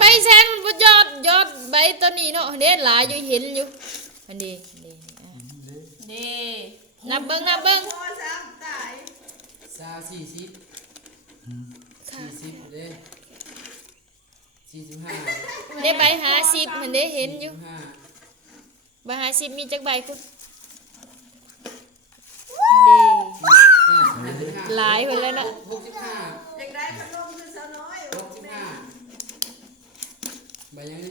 ใบแซนมันยอดใบตัวนี้เนาะเด็ดหลายอยู่เห็นอยู่อันนี้นี่นับเบิ้ง40เด้45เด็ดใบ50มันเด็เห็นอยู่ใบ50มีจักใบคุณหลายไปแล้วนะ65อยากได้พัดลมคือสาวน้อย65ใบยังไง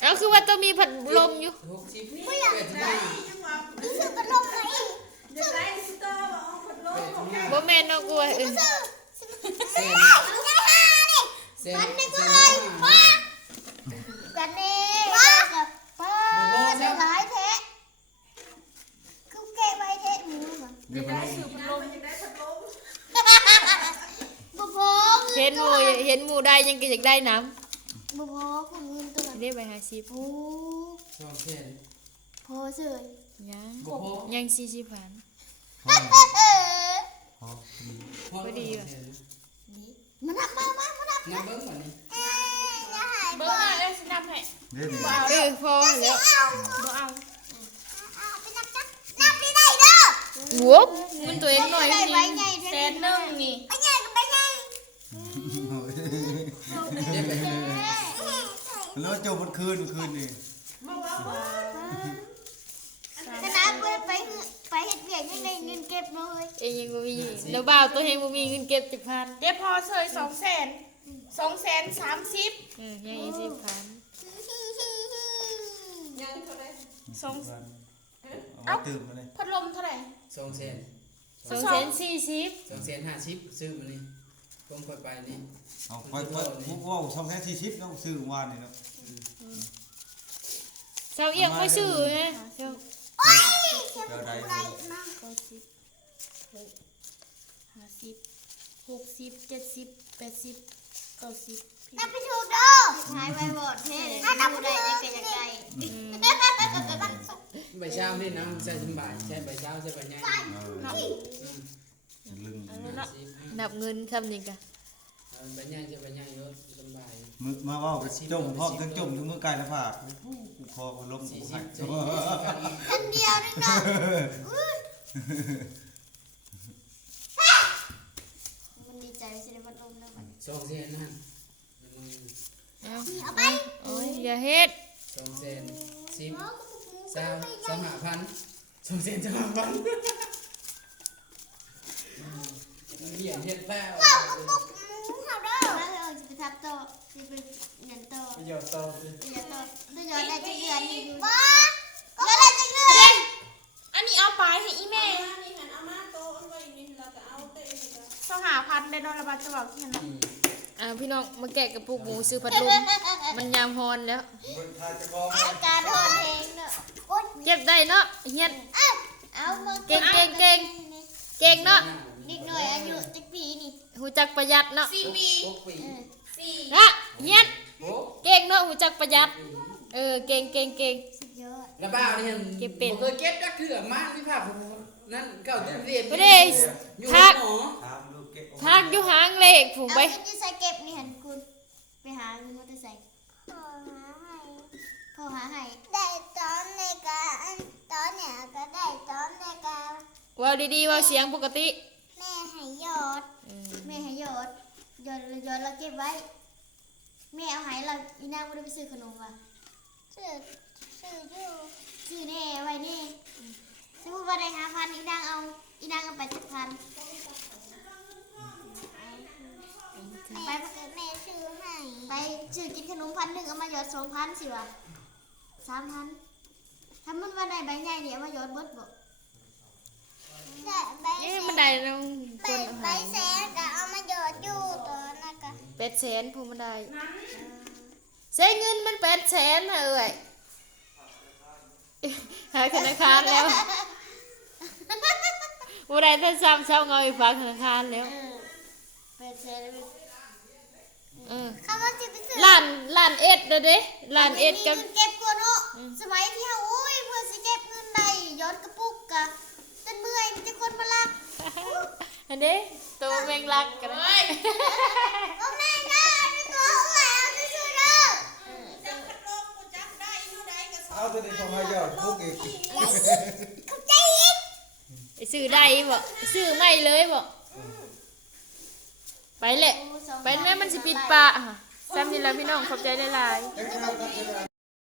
เอาคือว่าต้องมีพัดลมอยู่60ไม่อยากได้ยังว่าซื้อพัดลมไหนอยากได้สตอร์เอาพัดลมบ่แม่นเนาะกูว่าเส้นกันนี่ก็เลยป้ากันนี่ป้าจะหลายแท้คือแกใบแท้หมูอยากได้ซื้อพัดลมอยากได้พัดลมบ่พอเห็นหมูได้ยังก็อยากได้น้ำบ่พอของเงินตัวนั้นได้ใบ50โอ้2เซนพอเฉยยัง40พันพอดีว่ะมานับมานับเบิ้งก่อนนี่เบิ้งมาเลยสินับให้พอแล้วบ่เอาไปนับจักนับได้เด้อหัวมันตัวเองหน่อยนี่100,000นี่ไปใหญ่ก็ไปใหญ่แล้วจบมันคืนนี่ขนาดไปเฮ็ดเวียกยังได้เงินเก็บเลยเองยังบ่มีแล้วบ่าวตัวเองบ่มีเงินเก็บจักพันเดี๋ยวพอเฉย200,000 230ยัง20พันยังเท่าไหร่เอาตื่นมาเลยพัดลมเท่าไหร่2เซน240 2เซน50ซื้อมานี่ผมค่อยไปนี่เอาไปว้าว240ต้องซื้อวานนี่เนาะเซาเอียงค่อยซื้อนะเจ้าเราได้50 60 70 80 90นับไปถูกเด้อหายไปหมดเท่ถ้านับได้ยังก็อยากได้ใบเช้านี่นะใส่สบายใช้ใบเช้าใช้ใบใหญ่นับเงินคำนี้กันใบใหญ่ใช้ใบใหญ่เยอะสบายมือมาว่าจมพร้อมทั้งจมทั้งมือไก่และผากคอลมหัวไข่อันเดียวนี่เนาะมันดีใจสิได้พัดลมแล้วมัน2เซนนะเอาไปโอ้ยอย่าเฮ็ด2เซน10 25,000 2เซน25,000เหี้ยเฮ็ดแล้วว้าวปุ๊บเอาเด้อแล้วจะไปทับโตจะไปเงินโตไปหยอดโตไปหยอดโตไปหยอดได้จักเดือนนี่บ่ก็ได้จักเดือนอันนี้เอาไปให้อีแม่นี่หันเอามาโตอันไว้นี่แล้วก็เอาเตะ2,500ได้นอนระบาดจะบอกที่นั่นพี่น้องมาแกะกระปุกหมูซื้อพัดลมมันยามฮอนแล้วอาการฮอนเองเนาะเก็บได้เนาะเฮียนเอามาเก่งเนาะเด็กน้อยอายุจักปีนี่หูจักประหยัดเนาะ4 ปีนะเฮียนเก่งเนาะหูจักประหยัดเก่งสุดยอดระบ้านี่เก็บเป็นเคยเก็บจักเถื่อมาที่ภาพนั่นเก่าตู้เรียนบ่ได้ทักอยู่หางเลขผูกไปจะใส่เก็บนี่หันคุณไปหาเงินมาจะใส่พ่อหาให้ได้ตอนในการตอนเนี่ยก็ได้ตอนในการว่าดีๆว่าเสียงปกติแม่ให้ยอดแล้วเก็บไว้แม่เอาให้เราอีนางไม่ได้ไปซื้อขนมว่ะซื้ออยู่ซื้อแน่ไว้แน่สมมติว่าได้5,000อีนางเอาไป7,000ไปแม่ซื้อให้ไปซื้อกินขนม1,000เอามาหยอด2,000สิวะ3,000ถ้ามันว่าได้ใบใหญ่เนี่ยมาหยอดเบิดบ่มันได้น้องคนใบแสนก็เอามาหยอดอยู่ตอนนั้นก็800,000ผู้มันได้ใช้เงินมัน800,000น่ะหาธนาคารแล้วบ่ได้แต่ซ้ำเช้าเงาอีกฝากธนาคารแล้วล้านเอ็ดเด้ล้านเอ็ดกับเก็บกว่าเนาะสมัยที่เฮาโอ้ยเพื่อสิเก็บเงินได้ย้อนกระปุกกะจนเมื่อยมีแต่คนมาลักอันนี้ตัวแมงลักกันโอ้แม่จ้าตัวเอาไว้เอาซื่อ ตัวนี้ของให้ยอดพวกอีก เข้าใจอีก ไอ้ซื้อได้บ่ซื้อไม่เลยบ่ไปแหละไปแม่มันสิปิดปะซ้ำนี่ล่ะพี่น้องขอบใจหลายๆ แล้วก็